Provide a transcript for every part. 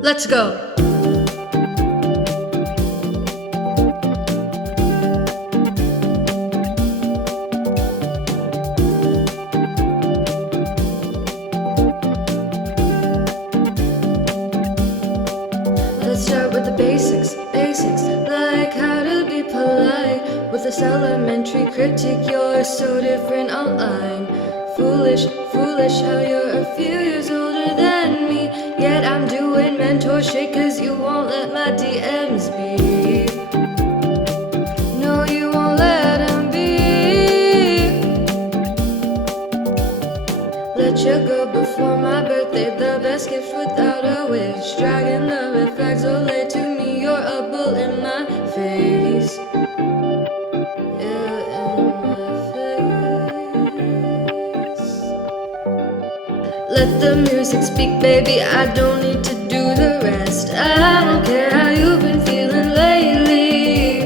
Let's go. Let's start with the basics, like how to be polite. With this elementary critique, you're so different online. Foolish, how you're a few years older than me. Yet I'm doing mentor shit cause you won't let my DMs be. No, you won't let them be. Let you go before my birthday, the best gift without a wish. Dragging the red flags olay to me, you're a bull in my face. Let the music speak, baby, I don't need to do the rest. I don't care how you've been feeling lately.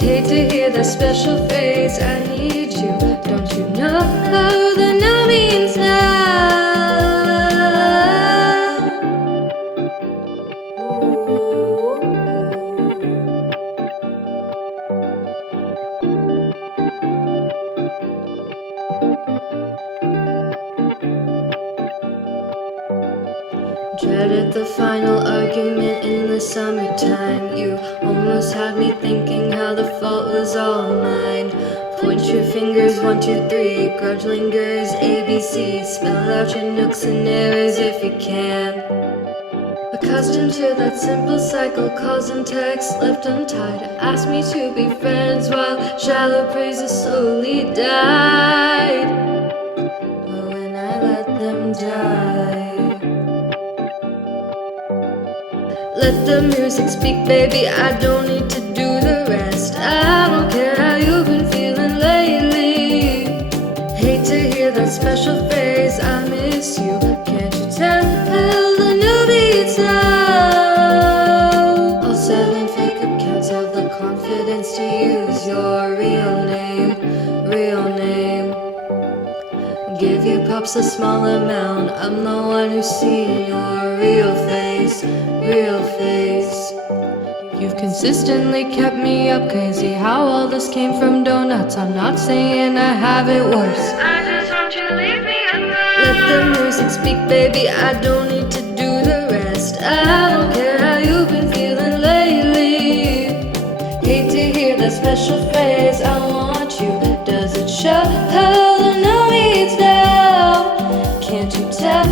Hate to hear that special phrase, I need you. Don't you know that no means no? Dreaded the final argument in the summertime. You almost had me thinking how the fault was all mine. Point your fingers, 1, 2, 3. Grudge, lingers, ABC. Spell out your nooks and errors if you can. Accustomed to that simple cycle, calls and texts left untied. Asked me to be friends while shallow praises slowly died. But when I let them die, let the music speak, baby, I don't need to do the rest. I don't care how you've been feeling lately. Hate to hear that special phrase, I miss you. Can't you tell the new beats now? All 7 fake accounts have the confidence to use your real name. Give you props a small amount, I'm the one who's seen your real face. You've consistently kept me up, crazy how all this came from donuts. I'm not saying I have it worse, I just want you to leave me alone. Let the music speak, baby, I don't need to do the rest. I don't care how you've been feeling lately. Hate to hear that special phrase, I want you. Does it show how the no means now? Can't you tell?